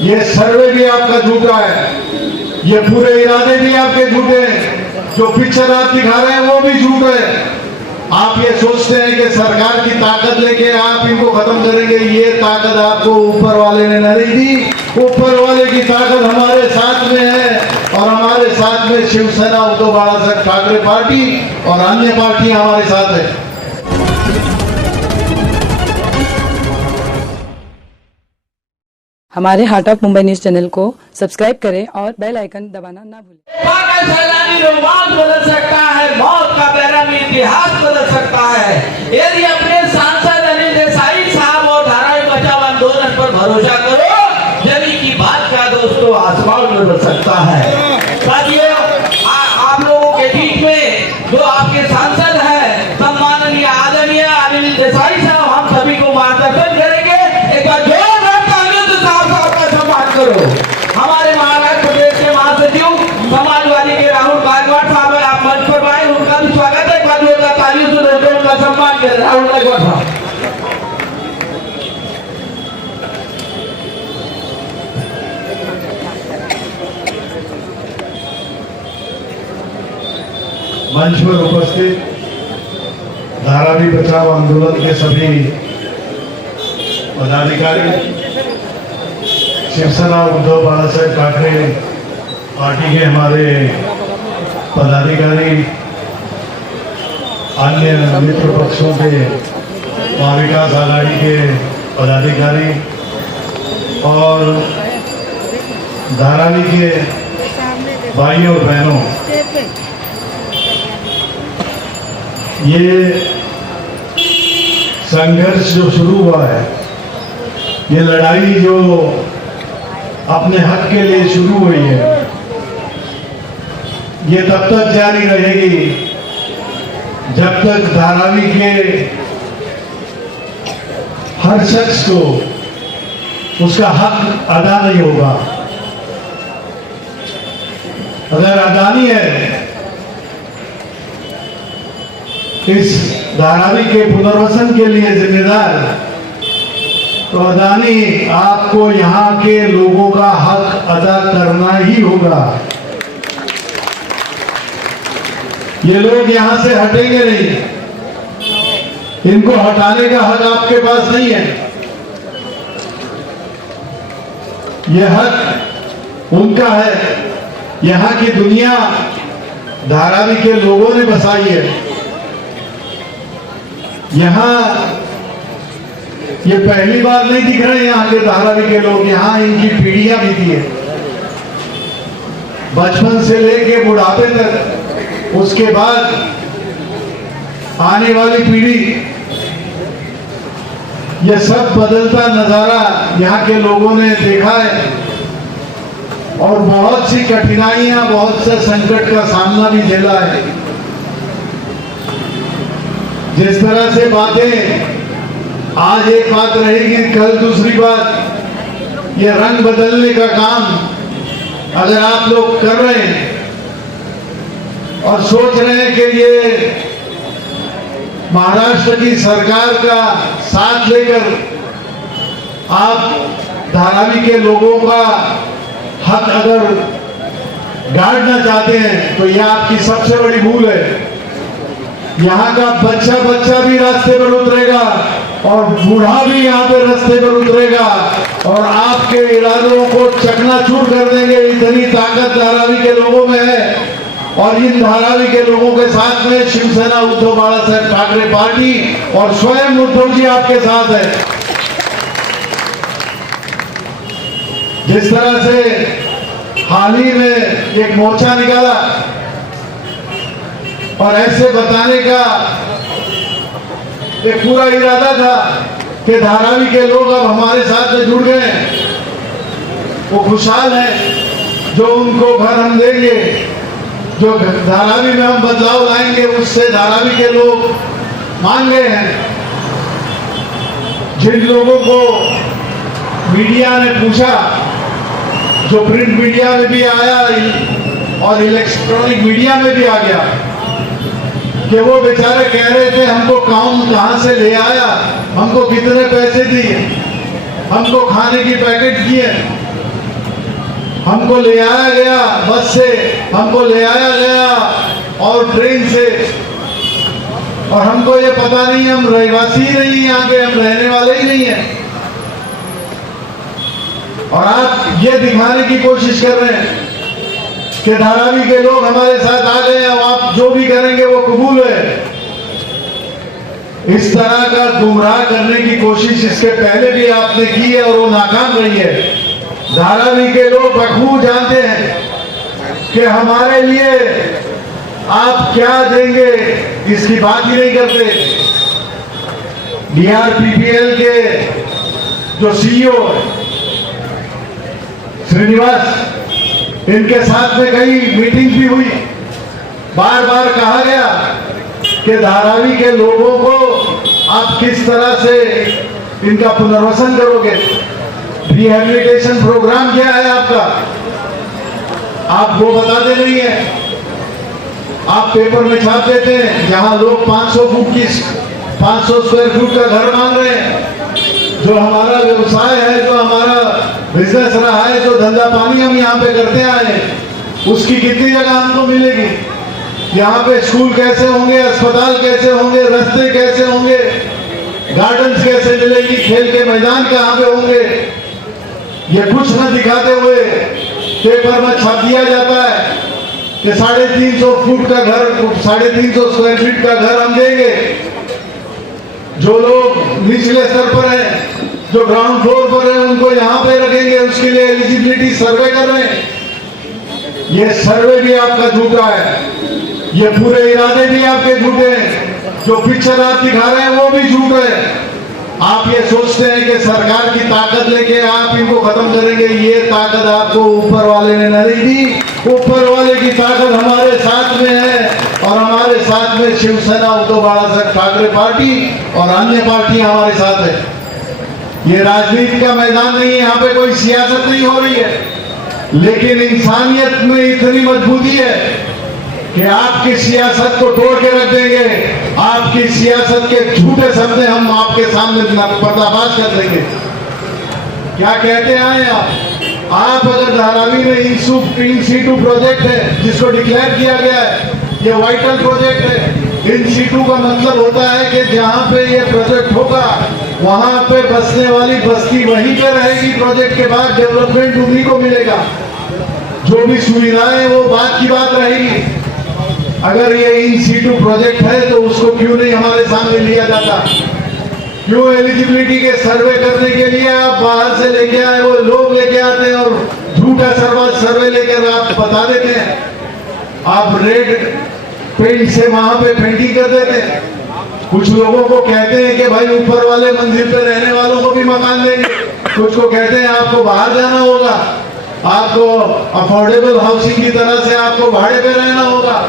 ये सर्वे भी आपका झूठा है, ये पूरे इरादे भी आपके झूठे हैं, जो पिक्चर आप दिखा रहे हैं वो भी झूठ है। आप ये सोचते हैं कि सरकार की ताकत लेके आप इनको खत्म करेंगे, ये ताकत आपको ऊपर वाले ने नहीं दी। ऊपर वाले की ताकत हमारे साथ में है, और हमारे साथ में शिवसेना, उद्धव बाळासाहेब ठाकरे पार्टी और अन्य पार्टियां हमारे साथ है। हमारे heart of Mumbai news channel को सब्सक्राइब करें और बेल आइकन दबाना ना भूलें। सैलानी रोमांच बदल सकता है, मौत का बेरहमी इतिहास बदल सकता है। यदि अपने सांसद अनिल देसाई साहब और धारावी बचाओ आंदोलन पर भरोसा करो, जमीन की बात का दोस्तों आसमान बदल सकता है। साथियों, आप लोगों के बीच में जो आपके सांसद हैं, सम्माननीय आदरणीय अनिल देसाई साहब, हम सभी को मार्गदर्शन करेंगे। एक बार करो। हमारे महाराष्ट्र प्रदेश के महासचिव समाजवादी के राहुल गायकवाड़ साहब, आप मंच पर आए, उनका भी स्वागत है। का तालियों से उनका सम्मान करें। राहुल गायकवाड़ साहब, मंच पर उपस्थित धारावी बचाओ आंदोलन के सभी पदाधिकारी, शिवसेना उद्धव बाळासाहेब ठाकरे पार्टी के हमारे पदाधिकारी, अन्य मित्र पक्षों के, महाविकास आघाड़ी के पदाधिकारी और धारावी के भाइयों और बहनों, ये संघर्ष जो शुरू हुआ है, ये लड़ाई जो अपने हक के लिए शुरू हुई है, ये तब तक जारी रहेगी जब तक धारावी के हर शख्स को उसका हक अदा नहीं होगा। अगर अदा नहीं है, इस धारावी के पुनर्वसन के लिए जिम्मेदार तो अदानी आपको यहाँ के लोगों का हक अदा करना ही होगा। ये लोग यहाँ से हटेंगे नहीं, इनको हटाने का हक आपके पास नहीं है। ये हक उनका है। यहाँ की दुनिया धारावी के लोगों ने बसाई है। यहाँ ये पहली बार नहीं दिख रहे यहाँ के धारावी के लोग, यहाँ इनकी पीढ़ियां बीती है, बचपन से लेके बुढ़ापे तक, उसके बाद आने वाली पीढ़ी, ये सब बदलता नजारा यहाँ के लोगों ने देखा है और बहुत सी कठिनाइयां, बहुत से संकट का सामना भी झेला है। जिस तरह से बातें आज एक बात रहेगी, कल दूसरी बात, ये रंग बदलने का काम अगर आप लोग कर रहे हैं और सोच रहे हैं कि ये महाराष्ट्र की सरकार का साथ लेकर आप धारावी के लोगों का हक अगर गाड़ना चाहते हैं, तो यह आपकी सबसे बड़ी भूल है। यहाँ का बच्चा बच्चा भी रास्ते पर उतरेगा और बूढ़ा भी यहाँ पे रास्ते पर उतरेगा और आपके इरादों को चकनाचूर कर देंगे। इतनी ताकत धारावी के लोगों में है और इन धारावी के लोगों के साथ में शिवसेना उद्धव बाळासाहेब ठाकरे पार्टी और स्वयं उद्धव जी आपके साथ है। जिस तरह से हाल ही में एक मोर्चा निकाला और ऐसे बताने का एक पूरा इरादा था कि धारावी के लोग अब हमारे साथ में जुड़ गए हैं, वो खुशहाल हैं, जो उनको घर हम देंगे, जो धारावी में हम बदलाव लाएंगे, उससे धारावी के लोग मान गए हैं। जिन लोगों को मीडिया ने पूछा, जो प्रिंट मीडिया में भी आया और इलेक्ट्रॉनिक मीडिया में भी आ गया, कि वो बेचारे कह रहे थे हमको कौन कहां से ले आया, हमको कितने पैसे दिए, हमको खाने की पैकेट दिए, हमको ले आया गया बस से, हमको ले आया गया और ट्रेन से, और हमको ये पता नहीं, हम रहवासी ही नहीं यहाँ के, हम रहने वाले ही नहीं हैं। और आप ये दिखाने की कोशिश कर रहे हैं कि धारावी के लोग हमारे साथ आ गए और आप जो भी करेंगे वो कबूल है। इस तरह का गुमराह करने की कोशिश इसके पहले भी आपने की है और वो नाकाम रही है। धारावी के लोग बखूबी जानते हैं कि हमारे लिए आप क्या देंगे, इसकी बात ही नहीं करते। DRPPL के जो CEO श्रीनिवास, इनके साथ में कई मीटिंग भी हुई। बार बार कहा गया कि धारावी के लोगों को आप किस तरह से इनका पुनर्वसन करोगे, रिहेबिलिटेशन प्रोग्राम क्या है आपका, आप वो बताते नहीं है। आप पेपर में छाप देते हैं जहां लोग 500 स्क्वायर फुट का घर मांग रहे हैं। जो हमारा व्यवसाय है, जो हमारा बिजनेस रहा है, जो धंधा पानी हम यहाँ पे करते आए हैं, उसकी कितनी जगह हमको मिलेगी? यहाँ पे स्कूल कैसे होंगे, अस्पताल कैसे होंगे, रास्ते कैसे होंगे, गार्डन्स कैसे मिलेगी, खेल के मैदान कहाँ पे होंगे? ये कुछ न दिखाते हुए पेपर में छाप दिया जाता है कि 350 फुट का घर, 350 स्क्वायर फीट का घर हम देंगे। जो लोग निचले स्तर पर हैं, जो ग्राउंड फ्लोर पर हैं, उनको यहाँ पे रखेंगे, उसके लिए एलिजिबिलिटी सर्वे कर रहे हैं। ये सर्वे भी आपका झूठा है, ये पूरे इरादे भी आपके झूठे हैं, जो पिक्चर आप दिखा रहे हैं वो भी झूठ है। आप ये सोचते हैं कि सरकार की ताकत लेके आप इनको खत्म करेंगे, ये ताकत आपको ऊपर वाले ने नहीं दी। ऊपर वाले की ताकत हमारे साथ में है, और हमारे साथ में शिवसेना, उद्धव बाळासाहेब ठाकरे पार्टी और अन्य पार्टियां हमारे साथ है। ये राजनीति का मैदान नहीं है, यहाँ पे कोई सियासत नहीं हो रही है, लेकिन इंसानियत में इतनी मजबूती है कि आपकी सियासत को तोड़ के रख देंगे। आपकी सियासत के झूठे शब्द हम आपके सामने पर्दाफाश कर देंगे। क्या कहते आए आप अगर धारावी में इन सीटू प्रोजेक्ट है जिसको डिक्लेयर किया गया है, ये वाइटल प्रोजेक्ट है। इन सीटू का मतलब होता है कि जहां पे ये प्रोजेक्ट होगा वहां पे बसने वाली बस्ती वहीं पे रहेगी। प्रोजेक्ट के बाद डेवलपमेंट उन्हीं को मिलेगा, जो भी सुविधाएं वो बात की बात रहेगी। अगर ये इन सीटू प्रोजेक्ट है तो उसको क्यों नहीं हमारे सामने लिया जाता? क्यों एलिजिबिलिटी के सर्वे करने के लिए आप बाहर से लेके आए, वो लोग लेके आते हैं और झूठा सर्वे लेकर आप बता देते हैं। आप रेड पेंट से वहां पे पेंटिंग कर देते हैं। कुछ लोगों को कहते हैं कि भाई ऊपर वाले मंजिल पे रहने वालों को भी मकान देंगे, कुछ को कहते हैं आपको बाहर जाना होगा, आपको अफोर्डेबल हाउसिंग की तरह से आपको भाड़े पे रहना होगा।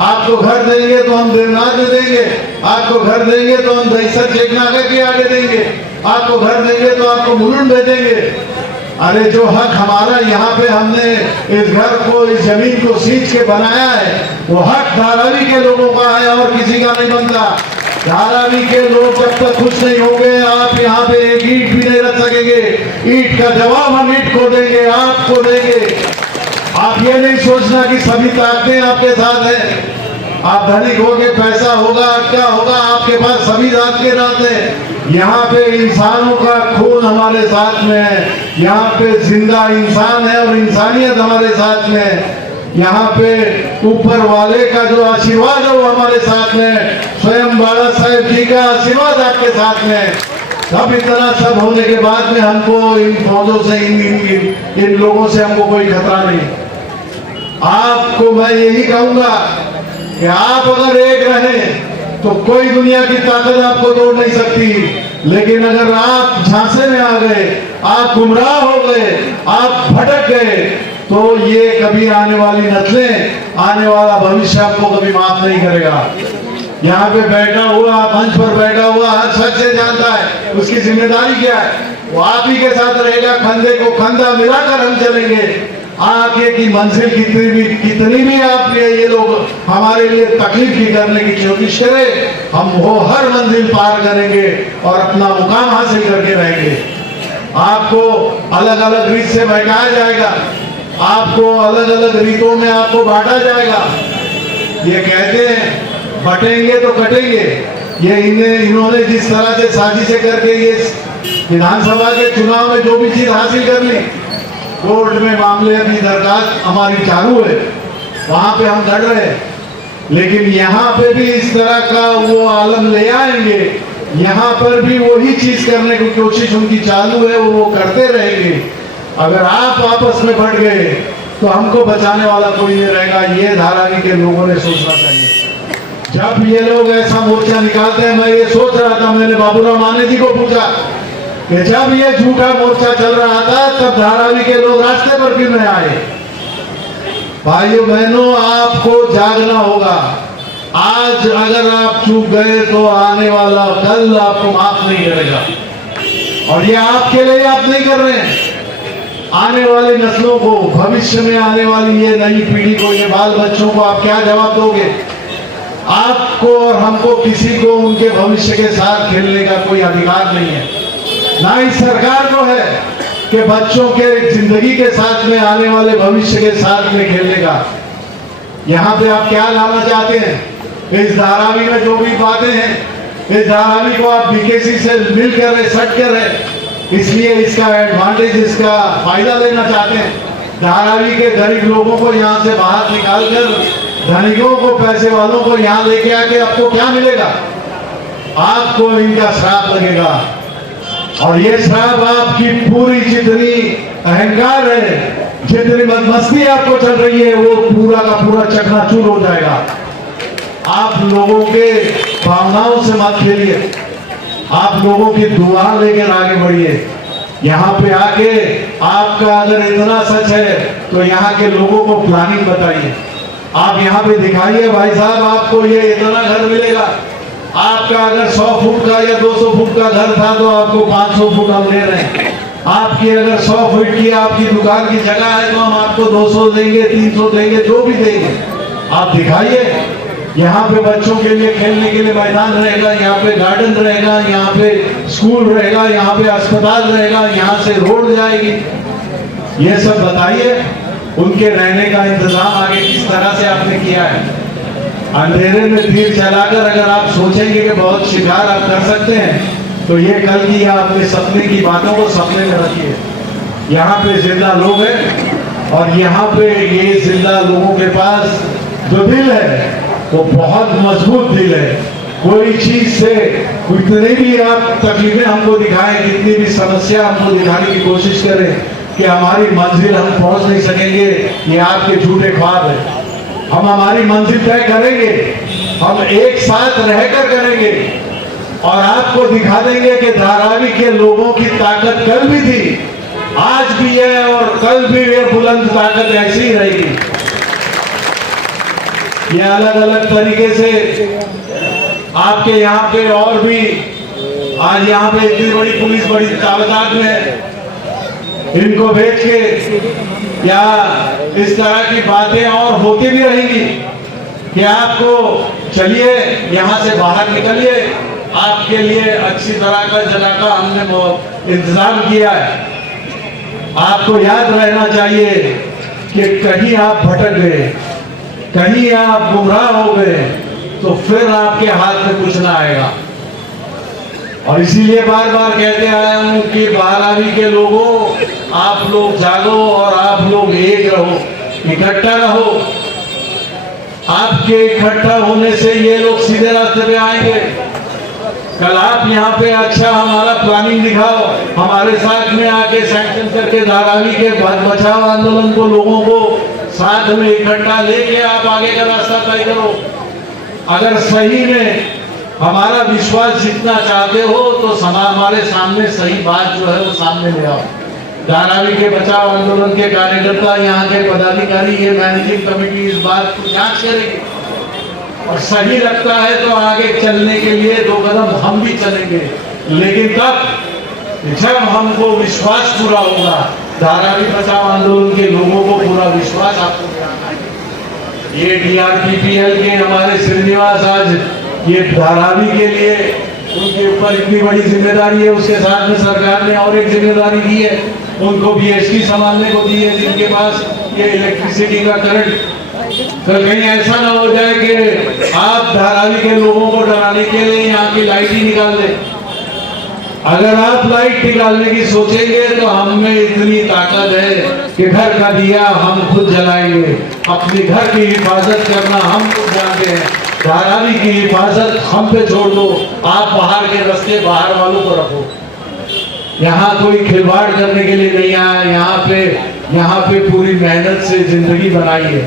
आपको घर देंगे तो हम देवनाथ में देंगे, आपको घर देंगे तो हम दहीसर चेकनाका के आगे देंगे, आपको घर देंगे तो आपको मुलुंड भेजेंगे। अरे जो हक हमारा यहाँ पे हमने इस घर को, इस जमीन को सींच के बनाया है, वो हक धारावी के लोगों का है और किसी का नहीं बनता। धारावी के लोग जब तक खुश नहीं होंगे, आप यहाँ पे एक ईंट भी नहीं रख सकेंगे। ईंट का जवाब हम ईंट को देंगे, आपको देंगे। आप ये नहीं सोचना कि सभी ताकतें आपके साथ हैं। आप धनिक होगे, पैसा होगा, क्या होगा, आपके पास सभी जात के नाते हैं। यहाँ पे इंसानों का खून हमारे साथ में है, यहाँ पे जिंदा इंसान है और इंसानियत हमारे साथ में है। यहाँ पे ऊपर वाले का जो आशीर्वाद है वो हमारे साथ में है। स्वयं बाला साहेब जी का आशीर्वाद आपके साथ में है। सब इतना सब होने के बाद में हमको इन फौजों से, इन लोगों से हमको कोई खतरा नहीं। आपको मैं यही कहूंगा कि आप अगर एक रहे तो कोई दुनिया की ताकत आपको तोड़ नहीं सकती, लेकिन अगर आप झांसे में आ गए, आप गुमराह हो गए, आप भटक गए, तो ये कभी आने वाली नस्लें, आने वाला भविष्य आपको कभी माफ नहीं करेगा। यहाँ पे बैठा हुआ, मंच पर बैठा हुआ हर शख्स से जानता है उसकी जिम्मेदारी क्या है। वो आप ही के साथ रहेगा, कंधे को कंधा मिलाकर हम चलेंगे। आगे की मंजिल कितनी भी आप ये लोग हमारे लिए तकलीफ की करने की कोशिश करें, हम वो हर मंजिल पार करेंगे और अपना मुकाम हासिल करके रहेंगे। आपको अलग अलग रीत से बैठाया जाएगा, आपको अलग अलग रीतों में आपको बांटा जाएगा। ये कहते हैं बटेंगे तो कटेंगे। ये इन्होंने जिस तरह से साजिशें करके ये विधानसभा के चुनाव में जो भी चीज हासिल कर ली, कोर्ट में मामले अभी दरखास्त हमारी चालू है, वहां पे हम लड़ रहे हैं। लेकिन यहाँ पे भी इस तरह का वो आलम ले आएंगे, यहाँ पर भी वही चीज करने की कोशिश उनकी चालू है, वो करते रहेंगे। अगर आप आपस में बढ़ गए तो हमको बचाने वाला कोई नहीं रहेगा। ये धारावी के लोगों ने सोचना चाहिए। जब ये लोग ऐसा मोर्चा निकालते हैं, मैं ये सोच रहा था, मैंने बाबूराव माने जी को पूछा कि जब ये झूठा मोर्चा चल रहा था तब धारावी के लोग रास्ते पर क्यों नहीं आए? भाइयों बहनों, आपको जागना होगा। आज अगर आप चूक गए तो आने वाला कल आपको माफ नहीं करेगा। और ये आपके लिए आप नहीं कर रहे हैं, आने वाली नस्लों को, भविष्य में आने वाली ये नई पीढ़ी को, ये बाल बच्चों को आप क्या जवाब दोगे? आपको और हमको किसी को उनके भविष्य के साथ खेलने का कोई अधिकार नहीं है, ना ही सरकार को है कि बच्चों के जिंदगी के साथ में, आने वाले भविष्य के साथ में खेलने का। यहाँ पे आप क्या लाना चाहते हैं? इस धारावी में जो भी बातें हैं, इस धारावी को आप बीकेसी से मिल कर रहे, सट कर रहे, इसलिए इसका एडवांटेज, इसका फायदा लेना चाहते हैं। धारावी के गरीब लोगों को यहाँ से बाहर निकाल कर धनिकों को, पैसे वालों को यहाँ लेके आके आपको क्या मिलेगा? आपको इनका श्राप लगेगा। और ये श्राप आपकी पूरी जितनी अहंकार है, जितनी बदमस्ती आपको चल रही है, वो पूरा का पूरा चकनाचूर हो जाएगा। आप लोगों के भावनाओं से मत खेलिए, आप लोगों की दुआ लेकर आगे बढ़िए। यहाँ पे आके आपका अगर इतना सच है तो यहाँ के लोगों को प्लानिंग बताइए। आप यहाँ पे दिखाइए भाई साहब, आपको ये इतना घर मिलेगा। आपका अगर 100 फुट का या 200 फुट का घर था तो आपको 500 फुट हम दे रहे हैं। आपकी अगर 100 फुट की आपकी दुकान की जगह है तो हम आपको 200 देंगे, 300 देंगे, जो भी देंगे। आप दिखाइए। यहाँ पे बच्चों के लिए खेलने के लिए मैदान रहेगा, यहाँ पे गार्डन रहेगा, यहाँ पे स्कूल रहेगा, यहाँ पे अस्पताल रहेगा, यहाँ से रोड जाएगी। ये सब बताइए। उनके रहने का इंतजाम आगे किस तरह से आपने किया है? अंधेरे में तीर चलाकर अगर आप सोचेंगे कि बहुत शिकार आप कर सकते हैं तो ये कल की या अपने सपने की बातों को सपने में रखिए। यहाँ पे जिंदा लोग हैं और यहाँ पे ये जिंदा लोगों के पास जो दिल है वो बहुत मजबूत दिल है। कोई चीज से कितनी भी आप तकलीफें हमको दिखाएं, कितनी भी समस्या हमको दिखाने की कोशिश करें कि हमारी मंजिल हम पहुंच नहीं सकेंगे, ये आपके झूठे ख्वाब है। हम हमारी मंजिल तय करेंगे, हम एक साथ रहकर करेंगे और आपको दिखा देंगे कि धारावी के लोगों की ताकत कल भी थी, आज भी है और कल भी ये बुलंद ताकत ऐसी ही रहेगी। ये अलग अलग तरीके से आपके यहाँ पे और भी, आज यहाँ पे इतनी बड़ी पुलिस बड़ी तादाद में है, इनको भेज के या इस तरह की बातें और होती भी रहेंगी कि आपको चलिए यहाँ से बाहर निकलिए, आपके लिए अच्छी तरह का जगह का हमने इंतजाम किया है। आपको याद रहना चाहिए कि कहीं आप भटक गए, कहीं आप गुमराह हो गए तो फिर आपके हाथ में कुछ ना आएगा। और इसीलिए बार बार कहते आया हूं कि धारावी के लोगों, आप लोग जागो और आप लोग एक रहो, इकट्ठा रहो। आपके इकट्ठा होने से ये लोग सीधे रास्ते पे आएंगे। कल आप यहाँ पे अच्छा हमारा प्लानिंग दिखाओ, हमारे साथ में आके सैंक्शन करके धारावी के बचाव आंदोलन को, लोगों को साथ में इकट्ठा लेके आप आगे का रास्ता तय करो। अगर सही में हमारा विश्वास जीतना चाहते हो तो हमारे सामने सही बात जो है वो सामने ले आओ। धारावी के बचाव आंदोलन के कार्यकर्ता, यहाँ के पदाधिकारी, ये मैनेजिंग कमेटी इस बात को जांच करेगी और सही लगता है तो आगे चलने के लिए 2 कदम हम भी चलेंगे। लेकिन तब जब हमको विश्वास पूरा होगा, धारावी बचाव आंदोलन के लोगों को पूरा विश्वास आपको दिलाना है। ये DRPPL के हमारे श्रीनिवास आज ये धारावी के लिए उनके ऊपर इतनी बड़ी जिम्मेदारी है, उसके साथ में सरकार ने और एक जिम्मेदारी दी है, उनको BST संभालने को दी है, जिनके पास ये इलेक्ट्रिसिटी का करंट कल कहीं ऐसा ना हो जाए कि आप धारावी के लोगों को डराने के लिए यहाँ की लाइट ही निकाल दें। अगर आप लाइट निकालने की सोचेंगे तो हम में इतनी ताकत है कि घर का दिया हम खुद जलाएंगे। अपने घर की हिफाजत करना हम खुद जानते हैं। धारावी की हिफाजत हम पे छोड़ दो, आप बाहर के रास्ते बाहर वालों को रखो। यहाँ कोई खिलवाड़ करने के लिए नहीं आया। यहाँ पे पूरी मेहनत से जिंदगी बनाई है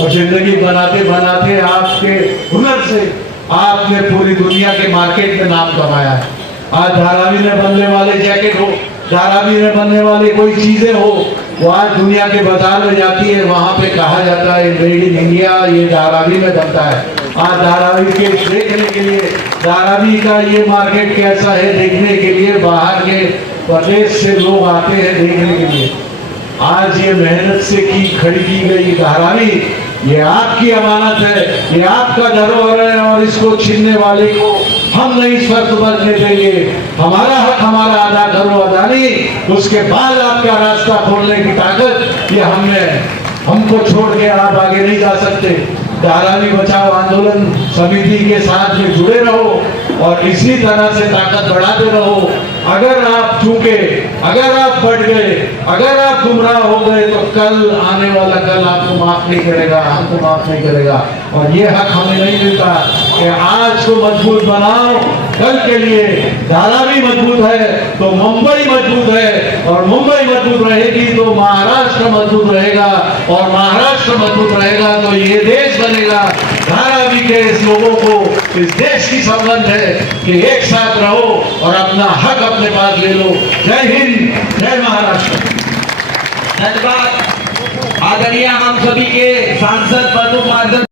और जिंदगी बनाते बनाते आपके हुनर से आपने पूरी दुनिया के मार्केट में नाम कमाया है। आज धारावी में बनने वाले जैकेट हो, धारावी में बनने वाली कोई चीजें हो, वो आज दुनिया के बाजार में जाती है। वहां पे कहा जाता है मेड इन इंडिया, ये धारावी में बनता है। आज धारावी के देखने के लिए, धारावी का ये मार्केट कैसा है देखने के लिए बाहर के प्रदेश से लोग आते हैं देखने के लिए। आज ये मेहनत से खड़ी की गई धारावी, ये आपकी अमानत है, ये आपका धरोहर है और इसको छीनने वाले को हम नहीं स्वर्ग बचने देंगे। हमारा हक हमारा अदा करो, अदा नहीं उसके बाद आपका रास्ता खोलने की ताकत ये हमको छोड़ के आप आगे नहीं जा सकते। धारावी बचाओ आंदोलन समिति के साथ में जुड़े रहो और इसी तरह से ताकत बढ़ाते रहो। अगर आप चूके, अगर आप बढ़ गए, अगर आप गुमराह हो गए तो कल आने वाला कल आपको माफ नहीं करेगा, हमको माफ नहीं करेगा। और ये हक हमें नहीं मिलता कि आज को मजबूत बनाओ कल के लिए। धारावी मजबूत है तो मुंबई मजबूत है और मुंबई मजबूत रहेगी तो महाराष्ट्र मजबूत रहेगा और महाराष्ट्र मजबूत रहेगा तो ये देश बनेगा। धारावी के इस लोगों को इस देश की सौगंध है कि एक साथ रहो और अपना हक अपने पास ले लो। जय हिंद, जय महाराष्ट्र। धन्यवाद। आदरणीय हम सभी के सांसद मधु महाजन